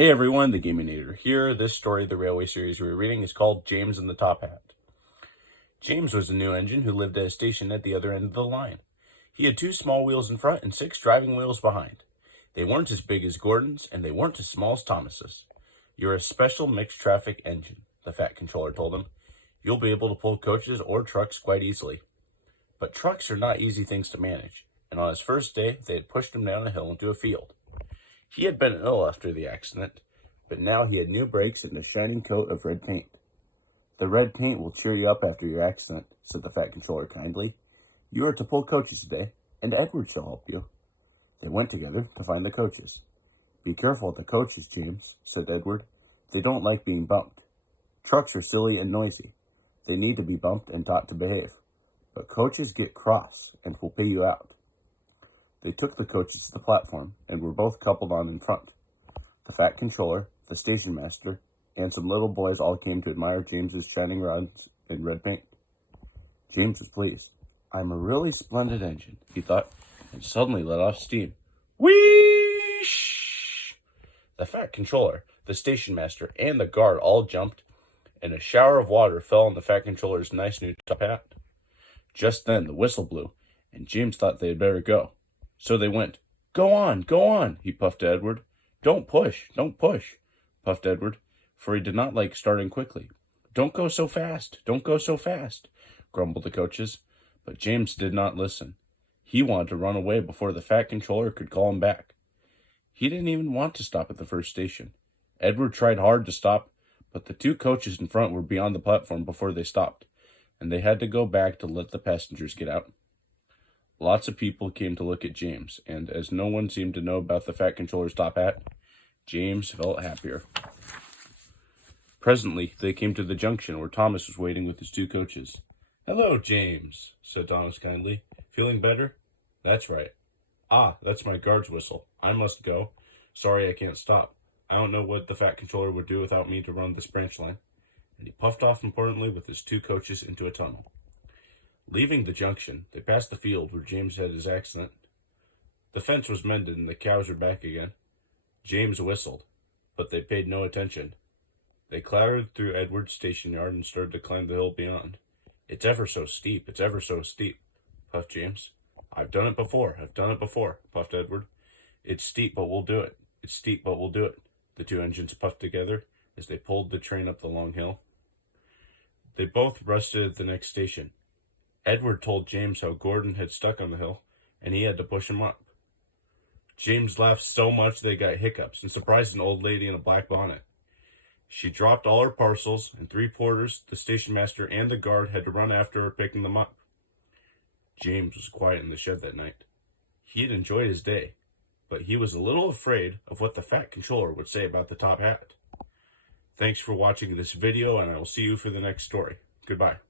Hey everyone, the Gaminator here. This story, the Railway series we're reading, is called James and the Top Hat. James was a new engine who lived at a station at the other end of the line. He had 2 small wheels in front and 6 driving wheels behind. They weren't as big as Gordon's, and they weren't as small as Thomas's. "You're a special mixed traffic engine," the Fat Controller told him. "You'll be able to pull coaches or trucks quite easily." But trucks are not easy things to manage, and on his first day, they had pushed him down a hill into a field. He had been ill after the accident, but now he had new brakes and a shining coat of red paint. "The red paint will cheer you up after your accident," said the Fat Controller kindly. "You are to pull coaches today, and Edward shall help you." They went together to find the coaches. "Be careful of the coaches, James," said Edward. "They don't like being bumped. Trucks are silly and noisy. They need to be bumped and taught to behave. But coaches get cross and will pay you out." They took the coaches to the platform and were both coupled on in front. The Fat Controller, the station master, and some little boys all came to admire James's shining rods in red paint. James was pleased. "I'm a really splendid engine," he thought, and suddenly let off steam. Whee! The Fat Controller, the station master, and the guard all jumped, and a shower of water fell on the Fat Controller's nice new top hat. Just then the whistle blew, and James thought they had better go. So they went. Go on," he puffed to Edward. Don't push," puffed Edward, for he did not like starting quickly. Don't go so fast," grumbled the coaches. But James did not listen. He wanted to run away before the Fat Controller could call him back. He didn't even want to stop at the first station. Edward tried hard to stop, but the 2 coaches in front were beyond the platform before they stopped, and they had to go back to let the passengers get out. Lots of people came to look at James, and as no one seemed to know about the Fat Controller's top hat, James felt happier. Presently, they came to the junction where Thomas was waiting with his 2 coaches. "Hello, James," said Thomas kindly. "Feeling better?" "That's right." "Ah, that's my guard's whistle. I must go. Sorry I can't stop. I don't know what the Fat Controller would do without me to run this branch line." And he puffed off importantly with his 2 coaches into a tunnel. Leaving the junction, they passed the field where James had his accident. The fence was mended and the cows were back again. James whistled, but they paid no attention. They clattered through Edward's station yard and started to climb the hill beyond. It's ever so steep, puffed James. I've done it before, puffed Edward. It's steep, but we'll do it. The 2 engines puffed together as they pulled the train up the long hill. They both rested at the next station. Edward told James how Gordon had stuck on the hill, and he had to push him up. James laughed so much they got hiccups and surprised an old lady in a black bonnet. She dropped all her parcels, and 3 porters, the station master, and the guard had to run after her, picking them up. James was quiet in the shed that night. He had enjoyed his day, but he was a little afraid of what the Fat Controller would say about the top hat. Thanks for watching this video, and I will see you for the next story. Goodbye.